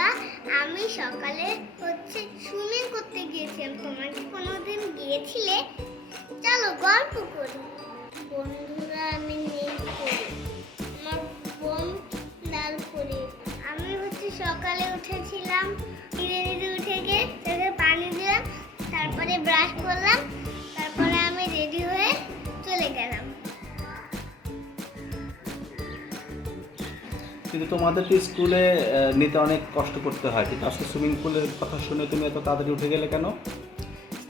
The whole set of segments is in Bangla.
বন্ধুরা, আমি সকালে সুইমিং করতে গিয়েছিলাম। তোমরা কি কোনোদিন গিয়েছিলে? চলো গল্প করি। বন্ধুরা, আমি নীল পরি, আমার বোন লাল পরি। আমি সকালে উঠেছিলাম, নিজে নিজে উঠে গিয়ে চোখে পানি দিলাম, তারপরে ব্রাশ করলাম, তারপরে আমি রেডি হয়ে চলে গেলাম। কিন্তু তোমাদের তো স্কুলে নিতে অনেক কষ্ট করতে হয়, কিন্তু আজকে সুইমিং পুলের কথা শুনে তুমি এত তাড়াতাড়ি উঠে গেলে কেন?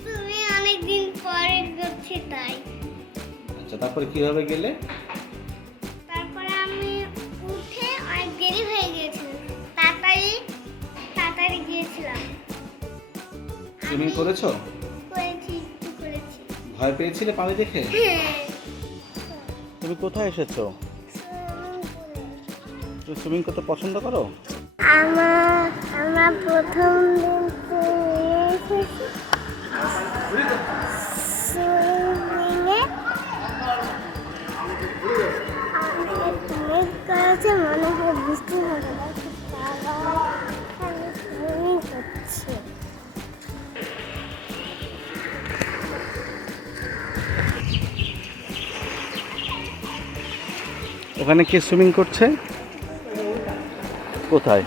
তুমি অনেকদিন পরে করছি তাই। আচ্ছা, তারপরে কিভাবে গেলে? তারপরে আমি উঠে অনেক দেরি হয়ে গিয়েছিল, তাড়াতাড়ি গিয়েছিলাম। সুইমিং করেছো? করেছি, একটু করেছি। ভয় পেয়েছিলে পানি দেখে? হ্যাঁ। তুমি কোথায় এসেছো? তুমি সুইমিং করতে পছন্দ করো? আমরা প্রথম দিন সুইমিংয়ে করেছে, মনে হয় বৃষ্টি হবে, সুইমিং করছে। ওখানে কে সুইমিং করছে? কোথায়?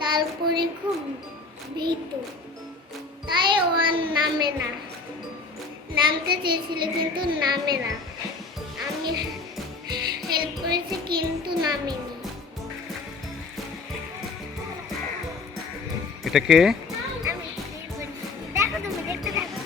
লালপুরি খুব ভীতু, তাই ও আর নামে না। নামতে চেয়েছিল কিন্তু নামে না। আমি হেল্প করেছি কিন্তু নামিনি। এটা কে? দেখো, তুমি দেখতে থাকো।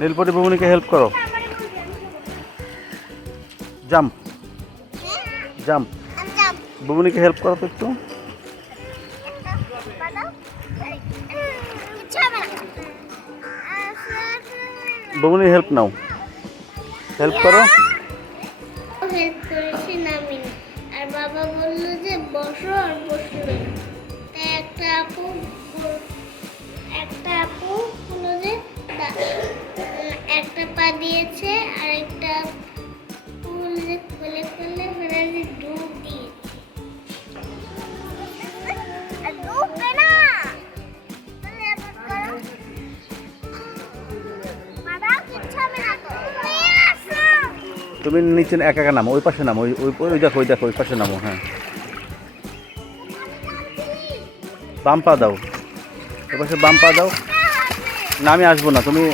নীলপরি ভবনীকে হেল্প করো। জাম্প জাম্প ভবনীকে হেল্প করো তো একটু। ভবনী হেল্প নাও, হেল্প করো। হেল্প করেছি নামিনি, আর বাবা বললো যে বসো, আর বসলো। তাই একটা আপু হলো যে একটা পা দিয়েছে, আর একটা আপু হলো যে কোলে কোলে ফেরালে ডুব দিয়েছে। ডুববে না, তুমি নিচে একা একা নামো, ওই পাশে নামো, ওই দেখো ওই পাশে নামো। হ্যাঁ, বাম পা দাও, ওই পাশে বাম পা দাও। না, আমি আসবো না, তুমি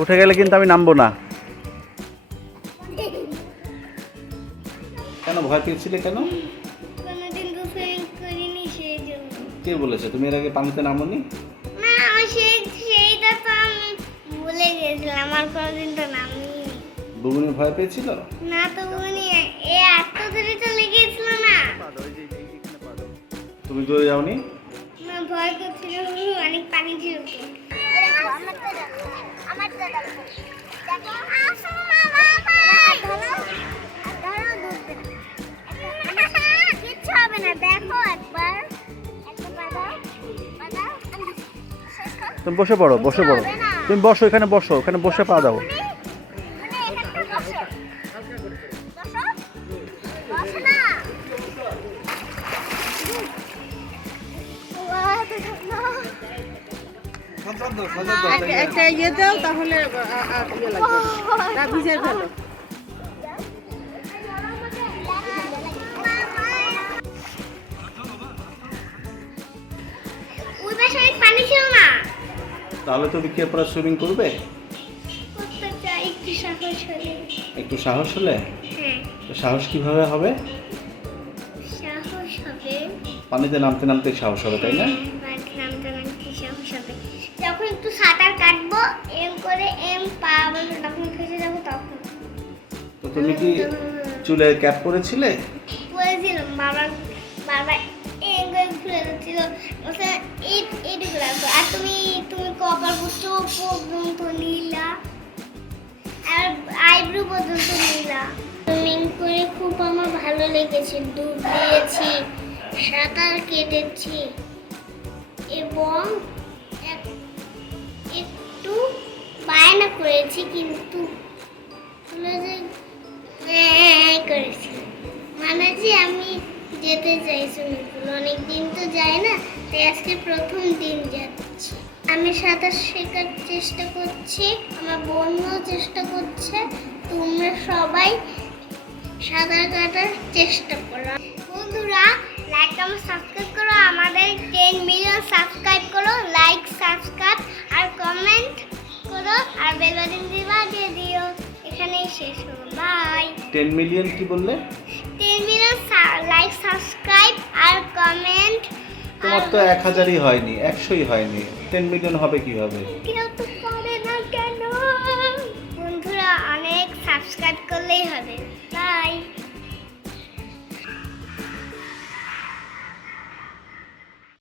উঠে গেলে কিন্তু আমি নামবো না। কেন ভয় পেয়েছিলে কেন? কোনোদিন তো সুইমিং করিনি, সেই জন্য। কে বলেছে? তুমি এর আগে পানিতে নামোনি? না, সেইটা তো আমি ভুলে গেছিলাম, আর কোনোদিন তো নামিনি। বুবুনি ভয় পেয়েছিল? না তো উনি এত দূরে চলে গিয়েছিল না। তুমি দৌড়ে যাওনি? না, ভয় করছিল, অনেক পানি ছিল তো। কিচ্ছু হবে না, দেখো একবার। তুমি বসে পড়ো, তুমি বসো, এখানে বসো, ওখানে বসে পা দাও। একটা ইয়ে দাও, তাহলে ইয়ে লাগবে না, ভিজে ফেলো। ওই পাশে অনেক পানি ছিল না। তাহলে তুমি কি এরপরে সুইমিং করবে? করতে চাই, একটু সাহস হলে। একটু সাহস হলে? হ্যাঁ, তো সাহস কিভাবে হবে? সাহস হবে পানিতে নামতে নামতে সাহস হবে, তাই না? নামতে নামতে সাহস হবে। যখন একটু সাঁতার কাটবো, এম করে পা তখন ফেসে যাবো, তখন তুমি কি চুলে ক্যাপ পরেছিলে? বলেছিলাম বাবা বাবা এগুলো ঘুরে যাচ্ছিল বলছে এইটুকু রাখবো আর তুমি কপাল পর্যন্ত নিলা আর আইব্রো পর্যন্ত নিলা। সুইমিং করে খুব আমার ভালো লেগেছে, ডুব দিয়েছি, সাঁতার কেটেছি এবং একটু বায়না করেছি কিন্তু করেছি মানে যে আমি যেতে চাই সুইমিং পুল, অনেকদিন তো যাই না, তাই আজকে প্রথম দিন যাচ্ছি। আমি সাঁতার শেখার চেষ্টা করছি, আমার বন্ধুও চেষ্টা করছে, তোমরা সবাই সাঁতার কাটার চেষ্টা করো। বন্ধুরা লাইক এবং সাবস্ক্রাইব করো, আমাদের 10 মিলিয়ন সাবস্ক্রাইব করো, লাইক সাবস্ক্রাইব আর কমেন্ট করো আর বেল বাটন দিয়ে দিও। এখানেই শেষ হলো, বাই। 10 মিলিয়ন কি বললে? 10 মিলিয়ন লাইক সাবস্ক্রাইব আর কমেন্ট। তোমার তো 1000ই হয়নি, 100ই হয়নি, 10 মিলিয়ন হবে কিভাবে? কেউ তো পারে না কেন? বন্ধুরা অনেক সাবস্ক্রাইব করলেই হবে।